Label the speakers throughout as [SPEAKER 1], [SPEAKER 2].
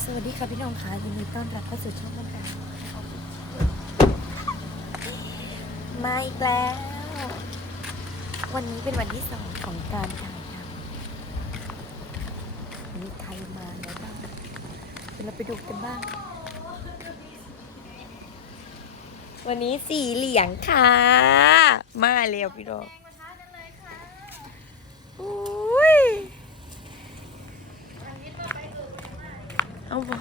[SPEAKER 1] วัสดีค่ะพี่น้องค่ะยินดีต้อนรับเข้าสู่ช่องบ้านแปลมาอีกแล้ววันนี้เป็นวันที่2ของการถ่ายทำมีใครมาแล้วบ้างเดี๋ยวเราไปดูกันบ้างวันนี้สีเหลียงค่ะมาเร็วพี่น้องอุ้ยเอาบ่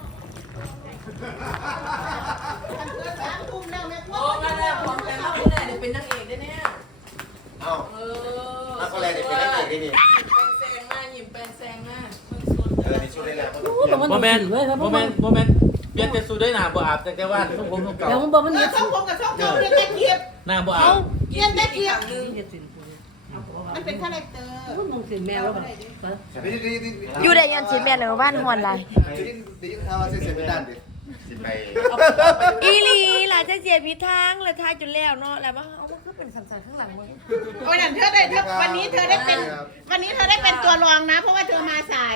[SPEAKER 2] โอ้มาแล้วผมแต่มาคนไหนเดี๋ยวเป็นนางเอกได้เนี่ย
[SPEAKER 3] เอ้าถ้าคนแรกเด็กเป็นนักเอกได้นี่
[SPEAKER 2] หยิบแปลงแซงหน้า
[SPEAKER 3] ในชุดได้แล้ว
[SPEAKER 4] โมเมนต์โมเมนต์เปลี่ยนเป็นสูทได้หนาบ่อาบแต่ว่าทุกผมทุกเก่า
[SPEAKER 5] แล้วมึงบอกมัน
[SPEAKER 2] เอ
[SPEAKER 5] เนี
[SPEAKER 2] อย ช่องผมกับช่องเก่าเรียนแค่เทียบ
[SPEAKER 4] หน้าบ่อาบ
[SPEAKER 2] เรียนแค่เทียบ
[SPEAKER 5] มันเป็นคาแรคเตอร์มึงสิแมวแล้วกัน
[SPEAKER 1] อยู่ได้ยันฉีดแม่เนอะบ้านฮอนไร
[SPEAKER 3] ดีข่าวว่าเสียเป็นด้านดิสิไป
[SPEAKER 1] อีหลีหลานจะเสียพิทางเลยทายจนแล้วเนาะแล้วว่าเอามันก็เป็นสันๆข้างหลังมึง
[SPEAKER 5] โอ้ยนั่นเธอได้วันนี้เธอได้เป็นตัวรองนะ เพราะว่าเธอมาสาย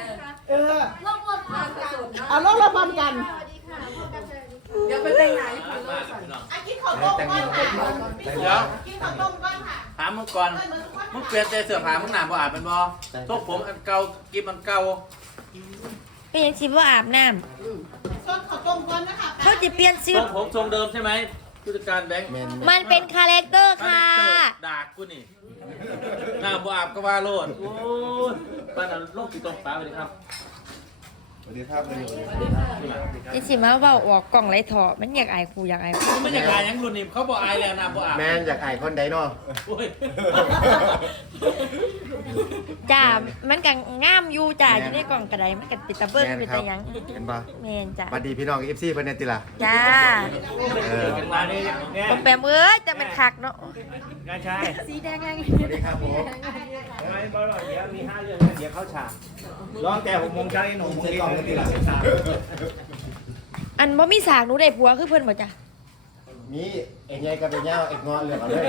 [SPEAKER 5] เอาลงมาพร้อมกัน
[SPEAKER 2] เดี๋ยวไปแต่งงาน
[SPEAKER 5] อากินข้าวต้มก้อนค่ะ
[SPEAKER 4] เดี๋ยว
[SPEAKER 5] กินข้าวต้มก้อนค่ะ
[SPEAKER 4] ถามมึงก่อนมึงเปลี่ยนแต่เสื้อผ้ามึงหนาบ่อาบเป็นบ่ทุกผมอันเก่ากิบอันเก่า
[SPEAKER 1] เป็นยังชิบว่าอาบน้
[SPEAKER 5] ซดข้าวต้มก้อนนะคะ
[SPEAKER 1] ำเขาจะเปลี่ยน
[SPEAKER 4] ท
[SPEAKER 1] ชื่
[SPEAKER 4] ร
[SPEAKER 1] อง
[SPEAKER 4] ผมทรงเดิมใช่ไหมผู้จัดการแบงค์
[SPEAKER 1] มันเป็นคาแรคเตอร์ค่ะ
[SPEAKER 4] ด่ากูนี่หน้าบ่อาบก็ว่าโลดโอ้ยป้าน่ะโลกติดตรงฟ้าไปเลยครับ
[SPEAKER 3] สวัสดีครับ
[SPEAKER 1] ยังชิมาเว่าออกกล่องไรถอมันอยากอายครูอยากอายครู
[SPEAKER 4] มึงไม่อยากอายยังรุ่นนี้เขาบอกอายแล้วหน้าบ่อาบ
[SPEAKER 3] แมนอยากอายคนใดเนาะ
[SPEAKER 4] โอ้ย
[SPEAKER 1] จ้ามันกัง่ามอยู่จ้าอยู่ในกล่องกระไดมันกันปิดตาเบิ้งเป็นตายัง
[SPEAKER 3] เห็นปะ
[SPEAKER 1] เมนจ้า
[SPEAKER 3] สวัสดีพี่น้องเอฟซีเพิ่นเนติล่ะ
[SPEAKER 1] จ้า
[SPEAKER 4] เป็นมาเนี่ย
[SPEAKER 1] ปอมแปมเอ้ยจะเป็นคักเนาะ
[SPEAKER 4] งานชาย
[SPEAKER 1] สีแดงไง
[SPEAKER 3] สวัสดีครับผม
[SPEAKER 4] ไม่บ่หรอกเดี๋ยวมี5เรื่องเดี๋ยวเข้าฉากร้องแต่6 โมงเช้าหนุ่ม
[SPEAKER 3] ใส่กล่องเนติล่ะ
[SPEAKER 1] อันบ่มีสากหนูได้ผัวคือเพิ่นบ่จ้ะ
[SPEAKER 3] มีเอ็งใหญ่กับเอ็งเงาเอ็งงอเลือกเอาเลย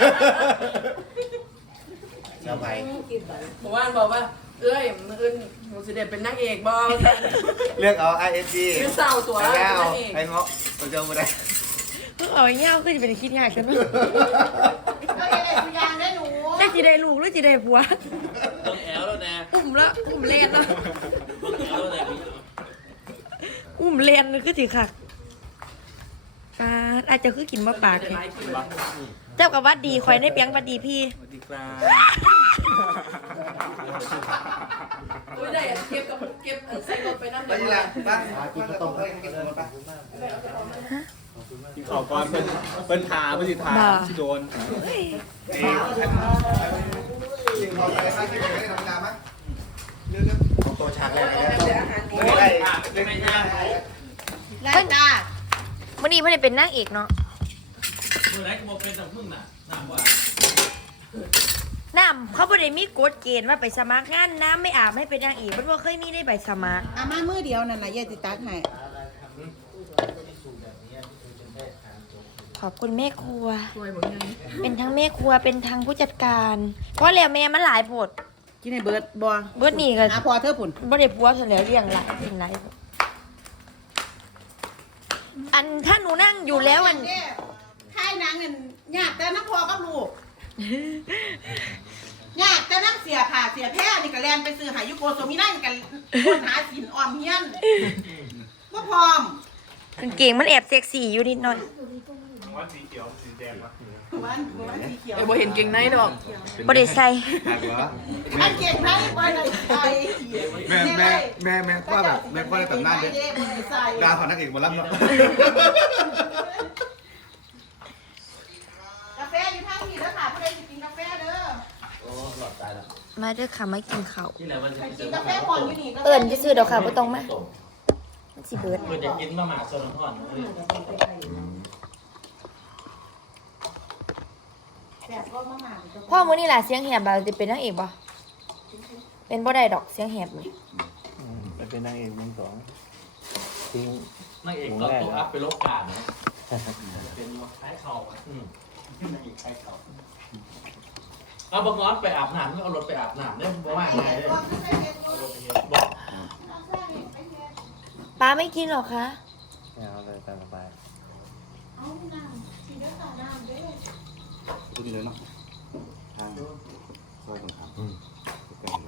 [SPEAKER 3] เจ้าไป
[SPEAKER 2] ผมว่าบอกว่าเอ้ยมืออื่นหนูสิเด็ดเป็นนางเอกบอล
[SPEAKER 3] เลือกเอา ISG
[SPEAKER 2] คือเศร้าตัว
[SPEAKER 3] ไอ้
[SPEAKER 2] เป็น
[SPEAKER 3] เงา
[SPEAKER 2] นางเอก
[SPEAKER 3] ไอ้เงาะตัวเจ้าบ่ได้
[SPEAKER 1] เพิ่งเอาไอ้เงาคือจะเป็นคิดยากกันเนาะ
[SPEAKER 5] ก็ได้ทุกอย่างได้หนู
[SPEAKER 1] ได้สิได้ลูกหรือสิได้ผัว
[SPEAKER 4] ต้องแอลแล้วนะ
[SPEAKER 1] อุ้มเล่นแล้ว
[SPEAKER 4] ต้องแอลแล้วนะ
[SPEAKER 1] อุ้มเล่นคือสิคักอาจจะคือกินบ่ปากแค่เจ้ากับวัดดีคอยได้เปียงวัดดีพี่
[SPEAKER 4] สวัสดีครับ
[SPEAKER 2] อุ้ยได้เก็บใส่รถไปนั่ง
[SPEAKER 3] ไป
[SPEAKER 2] เดี๋ยว
[SPEAKER 3] นี่ล่ะตั้งกินข้าวต้มให้กินหมดปะ
[SPEAKER 6] กินข้าวก่อนเป็นถาเป็นสิทาที่โดน
[SPEAKER 3] กินข้าวอะไรมากินอะไรธรรมดามั้ยเรื่องของตัวฉากแรกไม่ได้
[SPEAKER 4] ไม่ยาก
[SPEAKER 5] แล้วจ้า
[SPEAKER 1] มื้อนี้เพิ่นได้เป็นนางเอกเนาะ
[SPEAKER 4] มือไหนก็บอกเป็นแต่มึงน่ะน้ำว่า
[SPEAKER 1] น้ำเขาบ่ได้มีกฎเกณฑ์ว่าไปสมัครงานน้ำไม่อาบให้เป็นนางเอกเพิ่นบ่เคยมีได้ใบสมัคร
[SPEAKER 5] อามามือเดียวนั่นน่ะยายติตักให้
[SPEAKER 1] ขอบคุณแม่ครัว
[SPEAKER 2] สวยบอกยัง
[SPEAKER 1] เป็นทั้งแม่ครัวเป็นทั้งผู้จัดการ เพราะแล้วแม่มันหลายโพด
[SPEAKER 5] กินให้เบิร์ดบัว
[SPEAKER 1] เบิดนี่ก็
[SPEAKER 5] พอเธอผุน
[SPEAKER 1] บ่ได้ผัวซะแล้วเลี้ยงหลายกินหลายโพดอันถ้าหนูนั่งอยู่แล้วอัน
[SPEAKER 5] ค่ายนางเงินญาติแต่น้ำพอกับลูกญาติแต่น้ำเสียผ่าเสียแพ้นี่ก็แลนไปซื้อหายุโกโซมินั่นกันคนหาสินออมเฮียนว่าพร้อม
[SPEAKER 1] กางเกงมันแอบเซ็กซี่อยู่นิดหน่อย
[SPEAKER 5] วันสีเขียว
[SPEAKER 2] ไอ้บ่เห็นเก่งในดอก
[SPEAKER 1] บ่ได้ใส่
[SPEAKER 3] หักเหรอ
[SPEAKER 5] อันเก่งไหมไปไหนไป
[SPEAKER 6] แม่ว่าแบบแม่ว่าได้แต่งหน้าเด็กดาผ่านนักเอกบอลลัมเนาะ
[SPEAKER 5] กาแฟอยู่ทางนี้แล้วค่ะเพื่อนจะกินกาแฟเด้อ
[SPEAKER 4] โอ้หลอดตายแล้ว
[SPEAKER 1] มาเด้อค่ะมากินข้าว
[SPEAKER 4] ที่ไหนมันจะ
[SPEAKER 5] กินกาแฟผ่อนอยู่นี่
[SPEAKER 1] เอิ้นจะซื้อดอกค่ะบ่ต้องมามันสิเบิด
[SPEAKER 4] เพื่อจะกินมาหมาโซนทอนเลย
[SPEAKER 5] แต่ก็มาหมา
[SPEAKER 1] พ่อมื้อนี้ล่ะเสียงแหบบ่สิเป็นนางเอกบ่เป็นบ่ได้ดอกเสียงแหบนี่
[SPEAKER 6] เป็นนางเอกวงสอง
[SPEAKER 4] นางเอกตอนตัวอัพไปลบการนะเป็นคล้ายเข่านางเอกคล้ายเข่าเอาบางง้อนไปอาบน้ำไม่เอารถไปอาบน้ำเนี่ยบ่ว่าไงเลยบอก
[SPEAKER 1] ป้าไม่กินหรอคะ
[SPEAKER 7] ไม่เอาเลยตามสบาย
[SPEAKER 5] เอาน้ำกินด้วยค่ะน้ำด้วย
[SPEAKER 6] ดูดีเลยเนาะทางซอยตรงข้ามใกล้ๆเลย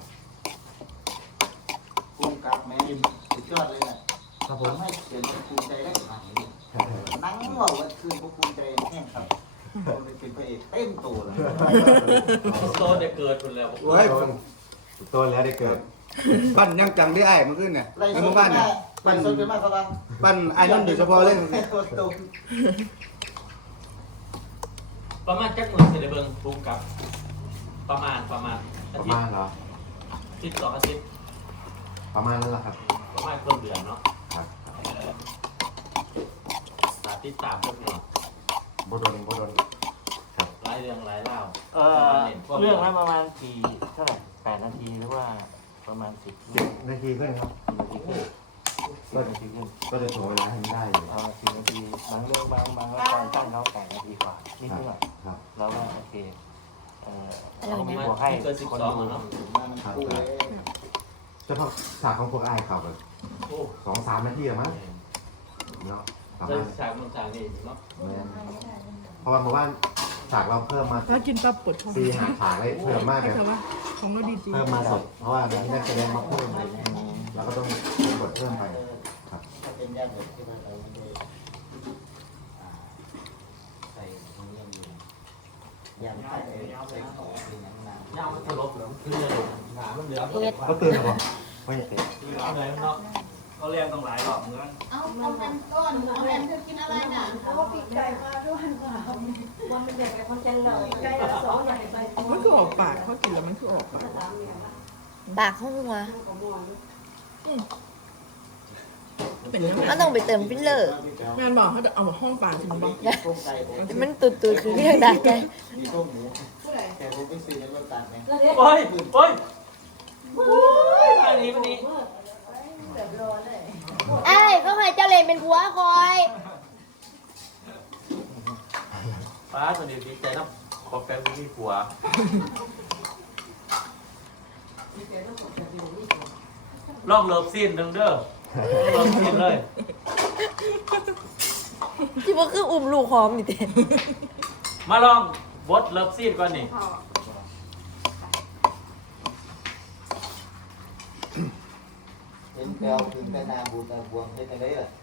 [SPEAKER 3] กุ้งกับแม่สุดยอดเลยนะครับ
[SPEAKER 7] ผม
[SPEAKER 3] ทำให้เกิดภูมิใจได้ขนาดนี้นั่งว่าวันคืนภูมิใจแห้งครับคนเป็นพระเอกเต็มตัวเลย
[SPEAKER 4] โตจะเกิดคนแล้ว
[SPEAKER 6] โอ้ย
[SPEAKER 7] ตัวแล้วได้เกิด
[SPEAKER 6] ปั้นยังจังได้ไอ้มันขึ้นเนี่ย
[SPEAKER 3] ไล่
[SPEAKER 6] ใน
[SPEAKER 3] ส
[SPEAKER 6] ห
[SPEAKER 3] ด
[SPEAKER 6] มู่
[SPEAKER 3] กั
[SPEAKER 6] บ้าน น
[SPEAKER 3] มา
[SPEAKER 6] เนี่ย
[SPEAKER 3] ไล่สดกันมาครับว่า
[SPEAKER 6] ปั้นไอ้นั่นโดยเฉพาะเลย
[SPEAKER 3] ตัว
[SPEAKER 4] ประมาณจักหมื่นเซเลเบิงภูมิกับ ประมาณอา
[SPEAKER 7] ประ
[SPEAKER 4] ทิต
[SPEAKER 7] มาณ
[SPEAKER 4] ย์
[SPEAKER 7] เหรอ
[SPEAKER 4] อาทิตย์2 อาทิตย์
[SPEAKER 7] ประมาณนั้นแหละครับ
[SPEAKER 4] ประมาณคนเดือนเนาะ
[SPEAKER 7] ครับ
[SPEAKER 4] สาธิตตามพวกเรา
[SPEAKER 7] โบโดนครับ
[SPEAKER 4] หลายเรื่องหลายเล่า
[SPEAKER 7] เรื่องละประมาณกี่เท่าไหร่8 นาทีหรือว่าประมาณ10 นาทีขึ้นครับ10 นาทีขึ้น10 นาทีขึ้นก็จะถ่วงเวลาให้มันได้อยู่10 นาทีบางเรื่องบางละครสั้นเขา8 นาทีกว่านิดหน่อยครับแล้วก็โอเคบวกให้
[SPEAKER 4] เกิน
[SPEAKER 7] คน
[SPEAKER 4] 12
[SPEAKER 7] ดู
[SPEAKER 4] เนาะ
[SPEAKER 6] ครับ
[SPEAKER 7] เฉพาะฉากของพวกไอ้เขาแบบ
[SPEAKER 4] โอ้
[SPEAKER 7] 2-3 นาทีอะมั้งเนาะประ
[SPEAKER 4] เดิ
[SPEAKER 7] มาน ณ
[SPEAKER 4] ฉากมันฉากนี่เนาะ
[SPEAKER 7] เพราะว่าฉากเราเพิ่มมา
[SPEAKER 8] แล้วกินปลาปดของ
[SPEAKER 7] 4-5 ฉากเลยเพิ่มมากเลย
[SPEAKER 8] แต่ว่าของเราดีจริง
[SPEAKER 7] เพิ่มมาสดเพราะว่ามีนักแสดงมาเพิ่มอะไรอย่างเงี้ยเราก็ต้องเพิ่มบทเพิ่มไปครับ
[SPEAKER 3] ถ้าเป็นญาติเด็กที่มาเราไม่ได้ใส่ตรงนี้อยู่ยังใส่ใส่ของเป็นน้ำน้ำ
[SPEAKER 4] ยาวมันทะลบเหรอคือจะลงหนามันเหลือ
[SPEAKER 1] เฮ็ด
[SPEAKER 7] ก็ตื่นหรอไม่ตื่น
[SPEAKER 4] เอาเลยเนาะเขาเรียนต้องหลายรอบเหมือนกัน
[SPEAKER 5] เอาแอมต้นเอาแอมเธอกินอะไรน่ะ
[SPEAKER 8] มันคือออกปากเขากินแล้วมันคือออกปาก
[SPEAKER 1] ปากห้องหัว
[SPEAKER 8] เป็นยังไง
[SPEAKER 1] มันต้องไปเติมฟิลเลอร์
[SPEAKER 8] แม่นบอกเขาจะเอาห้องปากถึงบอก
[SPEAKER 3] ต้มไก่ผม
[SPEAKER 1] มันตุดๆคือเรียกได้ไง
[SPEAKER 3] มีต้มหมูแต่ผมไปซื้อในรถตัดไหม
[SPEAKER 4] โอ้ยโอ้ยอันนี้วันนี้
[SPEAKER 1] ไอ้เขาให้เจ้าเลนเป็นผัวคอย
[SPEAKER 4] ป้าตอนนี้ดีใจนะขอแฟนมีผัวลองเลิฟซีนหนึ่งเด้อเลิฟซีนเลย
[SPEAKER 1] ที่ว่าคืออุ้มลูกหอมนี่เต้
[SPEAKER 4] มาลองบดเลิฟซีนก่อนนี่
[SPEAKER 3] เห็นแปลวถึงแต่นาบูตาบวงเป็นอะไรล่ะ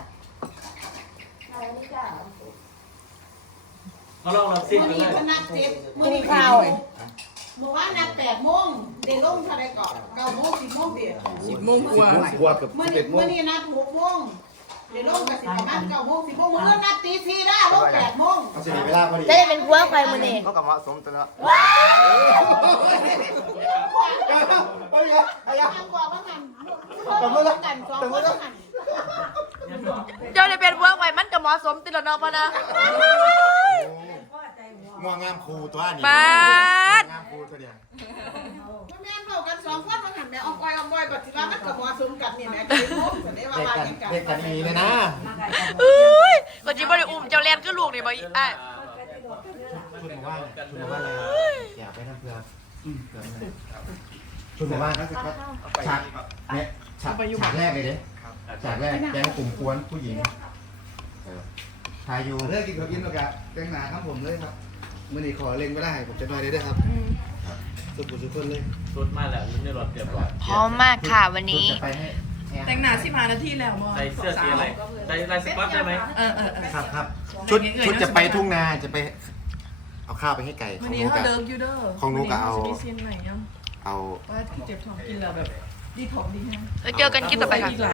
[SPEAKER 4] มาลองเลิฟซีน
[SPEAKER 5] วัน
[SPEAKER 4] กัน
[SPEAKER 5] นี้
[SPEAKER 4] เลย
[SPEAKER 5] พนักเจ็ด
[SPEAKER 1] กินข้าว
[SPEAKER 5] เมื่อวานนัด8 โมงเดี๋ยวลงทะเลก่อน9 โมง10 โมงเดี๋ยว
[SPEAKER 8] 10 โมงกว่า
[SPEAKER 6] กว่ากับ
[SPEAKER 5] เมื่อ
[SPEAKER 6] 11 โมง
[SPEAKER 5] นี้นัด6 โมงเดี๋ยวลงกับสิประมาณ9 โมง10 โมงมื้อนัดตี4ได้ลง8 โมง
[SPEAKER 6] เอาสิเวลาพอดี
[SPEAKER 1] จะได้เป็นผัวคอยมื้อนี้
[SPEAKER 3] ก็กับเหมาะสมตัวเนาะ
[SPEAKER 5] ทางกว่าว่าหันแต่เมื่อกัน2 คนว่าหัน
[SPEAKER 1] เจ้าได้เป็นผัวคอยมันก็เหมาะสมติดแล้วเนาะพ่อนะ
[SPEAKER 7] งัวงามครูตัวนี้
[SPEAKER 1] ปาด
[SPEAKER 7] งามครูตัวเนี้ย
[SPEAKER 5] แม่นเฮากัน2 คนว่าหันแม่ออกอ้อยออกบ่อยบัดสิว่ามันก็เหมาะสมกันนี่แม่กินโมงสิได้ว่าว่ากันกัน
[SPEAKER 7] เด็กกันนี้เลยนะ
[SPEAKER 1] เอ้ยก็จิบ่ได้อุ้มเจ้าแลนคือลูกนี่บ่อีอ้าย
[SPEAKER 7] ชุดหมู่บ้านชุดหมู่บ้านอะไรอยากไปทำเพื่อชุดหมู่บ้านฉากเนี่ยฉากแรกเลยเด้ฉากแรกแก๊งกลุ่มกวนผู้หญิงชายอยู่
[SPEAKER 6] เลิกกินข้าวกินแล้วกันแต่งหน้าครับผมเลยครับมื้อนี้ขอเล็งไม่ได้ผมจะน้อยได้ด้วยครับสุดสุดเลย
[SPEAKER 4] ชุดมาแล้วอยู่ในรถเรียบร้อย
[SPEAKER 1] พร้อมมากค่ะวันนี้
[SPEAKER 7] จะไปให้
[SPEAKER 8] แต่งหน้า15 นาทีแล้วมอ
[SPEAKER 4] ใส่เสื้อสีอะไรใส่ลายสก๊อตได้ไหม
[SPEAKER 7] ครับครับชุดจะไปทุ่งนาจะไปเอาข้าวไปให้ไก่ข
[SPEAKER 8] วั
[SPEAKER 7] อน ง
[SPEAKER 8] นี้
[SPEAKER 7] นู
[SPEAKER 8] เขา
[SPEAKER 7] กะ
[SPEAKER 8] เลิกอยู่เด้อ
[SPEAKER 7] ของนุ๊กอะเอา
[SPEAKER 8] มีซีนไหนยัง
[SPEAKER 7] เอา
[SPEAKER 8] ว่าเจ็บท้องกินแล้วแบบดีท้องดีแฮง
[SPEAKER 1] แล้วเจอกันคลิปต่อไปค่ะ
[SPEAKER 8] อีกหลาย